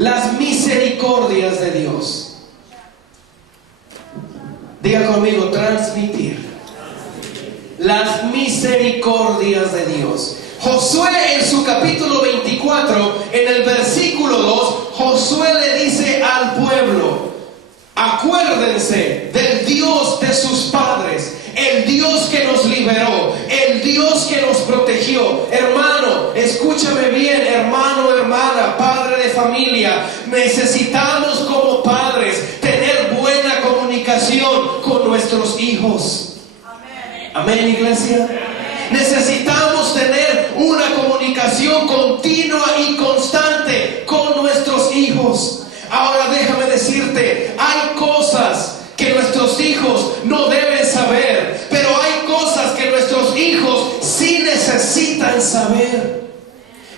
las misericordias de Dios. Diga conmigo, transmitir. Las misericordias de Dios. Josué en su capítulo 24, en el versículo 2, Josué le dice al pueblo: acuérdense del Dios de sus padres, el Dios que nos liberó, el Dios que nos protegió. Hermano, escúchame bien, hermano, hermana, padre de familia, necesitamos como padres tener buena comunicación con nuestros hijos. Amén, iglesia. Necesitamos tener una comunicación continua y constante con nuestros hijos. Ahora déjame decirte, hay cosas que nuestros hijos no deben saber, pero hay cosas que nuestros hijos sí necesitan saber.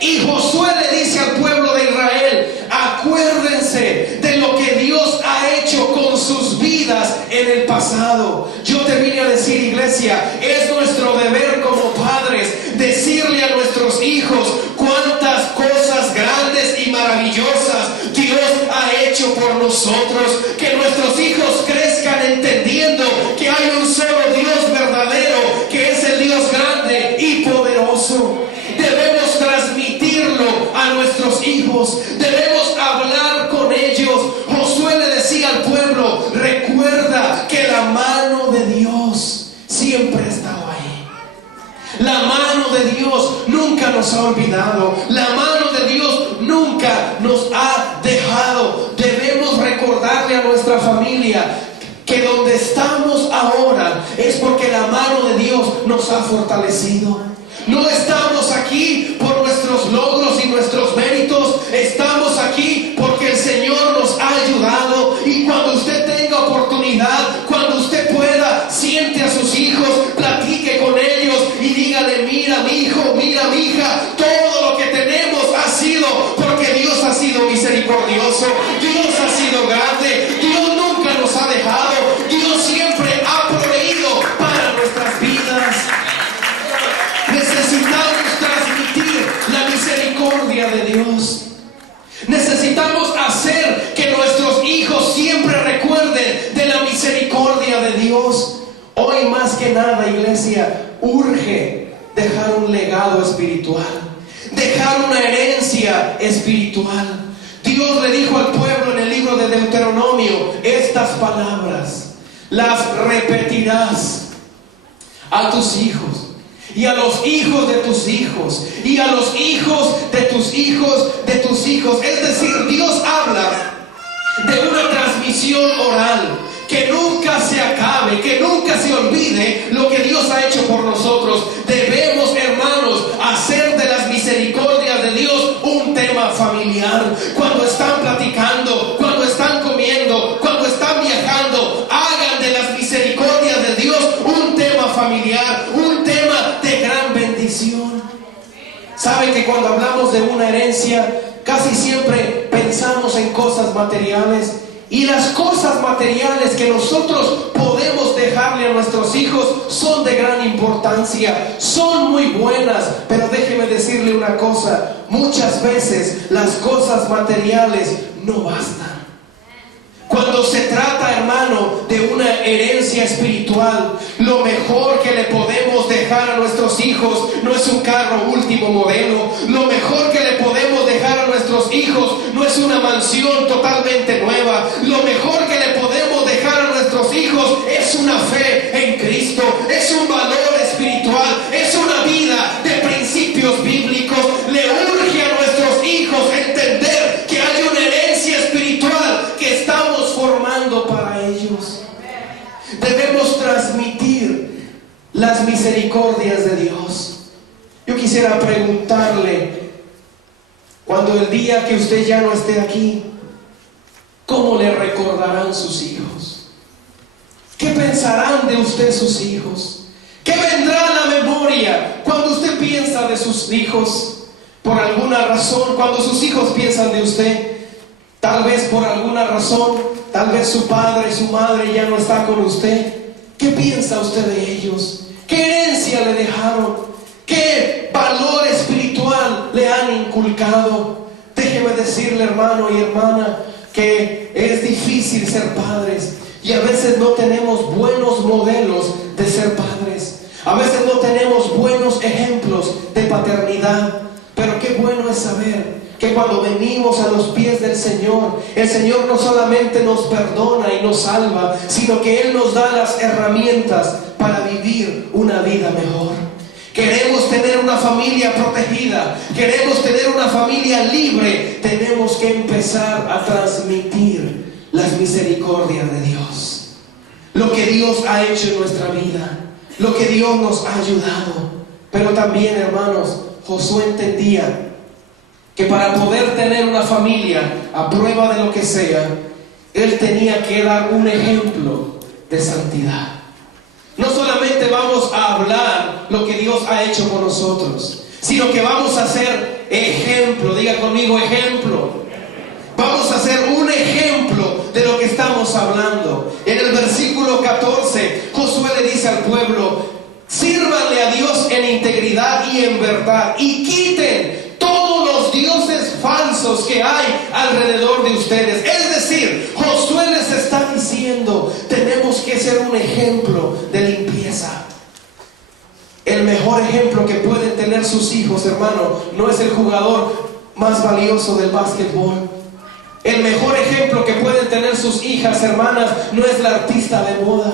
Y Josué le dice al pueblo de Israel: acuérdense de lo que Dios ha hecho con sus vidas en el pasado. Yo te vine a decir, iglesia, es nuestro deber como padres decirle a nuestros hijos cuántas cosas grandes y maravillosas Dios ha hecho por nosotros. Que nuestros hijos crezcan entendiendo que hay un solo Dios verdadero, que es el Dios grande y poderoso. Debemos transmitirlo a nuestros hijos, debemos hablar con ellos. Josué le decía al pueblo: recuerda que la mano de Dios siempre ha estado ahí. La mano de Dios nunca nos ha olvidado, la mano de Dios nunca nos ha dejado. Debemos recordarle a nuestra familia que donde estamos ahora es porque la mano de Dios nos ha fortalecido. No estamos aquí por nuestros logros y nuestros méritos, estamos aquí porque el Señor nos ha ayudado. Y cuando usted tenga oportunidad, cuando usted pueda, siente a sus hijos, platique con ellos y dígale: mira mi hijo, mira mi hija, todo lo que tenemos ha sido porque Dios ha sido misericordioso, Dios ha sido grande, Dios nunca nos ha dejado, Dios siempre ha proveído para nuestras vidas. Necesitamos transmitir la misericordia de Dios. Necesitamos hacer que nuestros hijos siempre recuerden de la misericordia de Dios. Hoy más que nada, iglesia, urge dejar un legado espiritual, dejar una herencia espiritual. Dios le dijo al pueblo en el libro de Deuteronomio: estas palabras las repetirás a tus hijos, y a los hijos de tus hijos, y a los hijos de tus hijos de tus hijos. Es decir, Dios habla de una transmisión oral, que nunca se acabe, que nunca se olvide lo que Dios ha hecho por nosotros. Debemos, hermanos, hacer de las misericordias de Dios un tema familiar. Cuando están platicando, cuando están comiendo, cuando están viajando, hagan de las misericordias de Dios un tema familiar, un tema de gran bendición. ¿Saben que cuando hablamos de una herencia, casi siempre pensamos en cosas materiales? Y las cosas materiales que nosotros podemos dejarle a nuestros hijos son de gran importancia, son muy buenas, pero déjeme decirle una cosa: muchas veces las cosas materiales no bastan. Cuando se trata, hermano, de una herencia espiritual, lo mejor que le podemos dejar a nuestros hijos no es un carro último modelo. Lo mejor que le podemos dejar a nuestros hijos no es una mansión totalmente nueva. Lo mejor que le podemos dejar a nuestros hijos es una fe en Cristo, es un valor espiritual, es una vida de principios bíblicos. Le urge a nuestros hijos entender que hay una herencia espiritual que estamos formando para ellos. Debemos transmitir las misericordias de Dios. Yo quisiera preguntarle, cuando el día que usted ya no esté aquí, ¿cómo le recordarán sus hijos? ¿Qué pensarán de usted sus hijos? ¿Qué vendrá a la memoria cuando usted piensa de sus hijos? Por alguna razón, cuando sus hijos piensan de usted, tal vez por alguna razón, tal vez su padre, su madre ya no está con usted. ¿Qué piensa usted de ellos? ¿Qué herencia le dejaron? ¿Qué valor espiritual le han inculcado? Déjeme déjeme decirle, hermano y hermana, que es difícil ser padres y a veces no tenemos buenos modelos de ser padres. A veces no tenemos buenos ejemplos de paternidad, pero qué bueno es saber que cuando venimos a los pies del Señor, el Señor no solamente nos perdona y nos salva, sino que Él nos da las herramientas para vivir una vida mejor. Queremos tener una familia protegida, queremos tener una familia libre. Tenemos que empezar a transmitir las misericordias de Dios, lo que Dios ha hecho en nuestra vida, lo que Dios nos ha ayudado. Pero también, hermanos, Josué entendía que para poder tener una familia a prueba de lo que sea, él tenía que dar un ejemplo de santidad. No solamente vamos a hablar lo que Dios ha hecho con nosotros, sino que vamos a hacer ejemplo. Diga conmigo, ejemplo. Vamos a hacer un ejemplo de lo que estamos hablando. En el versículo 14, Josué le dice al pueblo: sírvanle a Dios en integridad y en verdad, y quiten todos los dioses falsos que hay alrededor de ustedes. Es decir, Josué les está diciendo: tenemos que ser un ejemplo de limpieza. El mejor ejemplo que pueden tener sus hijos, hermano, no es el jugador más valioso del básquetbol. El mejor ejemplo que pueden tener sus hijas, hermanas, no es la artista de moda.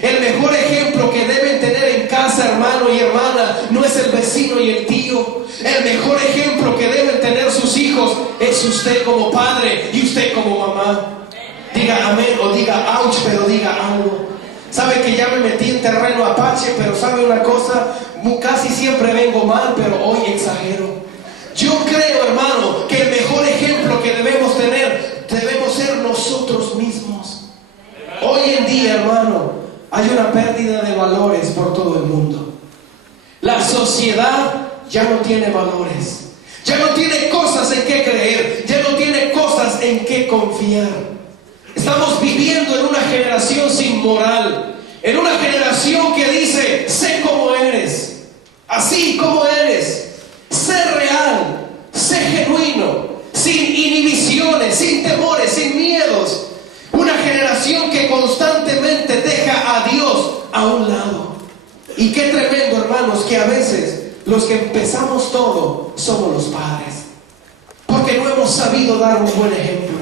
El mejor ejemplo que deben tener en casa, hermano y hermana, no es el vecino y el tío. El mejor ejemplo que deben tener sus hijos es usted como padre y usted como mamá. Diga amén o diga ouch, pero diga algo. Sabe que ya me metí en terreno apache, pero sabe una cosa, casi siempre vengo mal, pero hoy exagero. Yo creo, hermano, que el mejor ejemplo que debemos tener, debemos ser nosotros mismos. Hoy en día, hermano, hay una pérdida de valores por todo el mundo. La sociedad ya no tiene valores, ya no tiene cosas en qué creer, ya no tiene cosas en qué confiar. Estamos viviendo en una generación sin moral, en una generación que dice: sé como eres, así como eres. Sé real, sé genuino, sin inhibiciones, sin temores, sin miedos. Una generación que constantemente deja a Dios a un lado. Y qué tremendo, hermanos, que a veces los que empezamos todo somos los padres, porque no hemos sabido dar un buen ejemplo.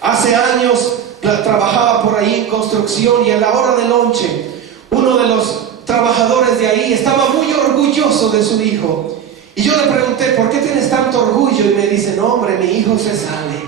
Hace años trabajaba por ahí en construcción, y a la hora del lonche, uno de los trabajadores de ahí estaba muy orgulloso de su hijo. Y yo le pregunté: ¿por qué tienes tanto orgullo? Y me dice: no, hombre, mi hijo se sale,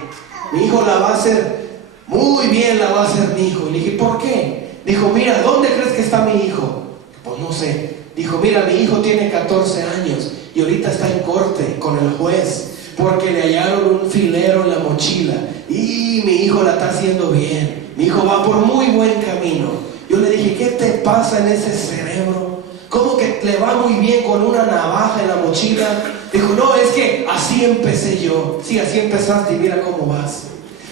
mi hijo la va a hacer muy bien, la va a hacer mi hijo. Y le dije: ¿por qué? Dijo: mira, ¿dónde crees que está mi hijo? Pues no sé. Dijo: mira, mi hijo tiene 14 años y ahorita está en corte con el juez porque le hallaron un filero en la mochila, y mi hijo la está haciendo bien, mi hijo va por muy buen camino. Yo le dije: ¿qué te pasa en ese cerebro? ¿Cómo que le va muy bien con una navaja en la mochila? Dijo: no, es que así empecé yo. Sí, así empezaste y mira cómo vas.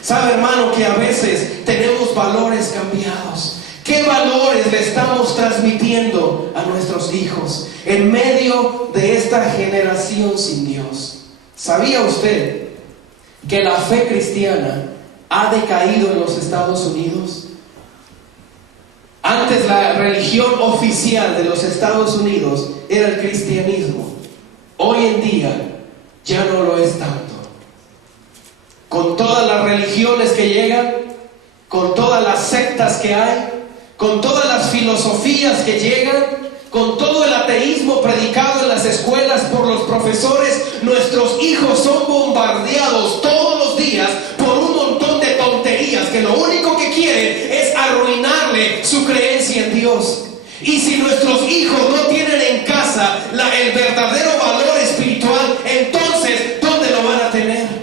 Sabe, hermano, que a veces tenemos valores cambiados. ¿Qué valores le estamos transmitiendo a nuestros hijos en medio de esta generación sin Dios? ¿Sabía usted que la fe cristiana ha decaído en los Estados Unidos? Antes la religión oficial de los Estados Unidos era el cristianismo. Hoy en día ya no lo es tanto. Con todas las religiones que llegan, con todas las sectas que hay, con todas las filosofías que llegan, con todo el ateísmo predicado en las escuelas por los profesores, nuestros hijos son bombardeados todos los días por un montón de tonterías que lo único que quieren es arruinarle su creencia en Dios. Y si nuestros hijos no tienen en casa el verdadero valor espiritual, entonces ¿dónde lo van a tener?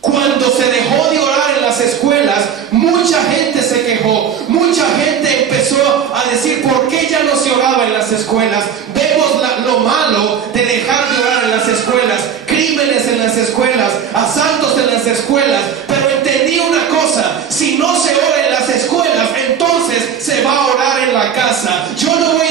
Cuando se dejó de orar en las escuelas, mucha gente se quejó, mucha gente empezó a decir: ¿por qué ya no se oraba en las escuelas? Vemos lo malo de dejar de orar en las escuelas, crímenes en las escuelas, asaltos en las escuelas. Pero entendí una cosa: si no se ora en las escuelas, entonces se va a orar en la casa. Yo no voy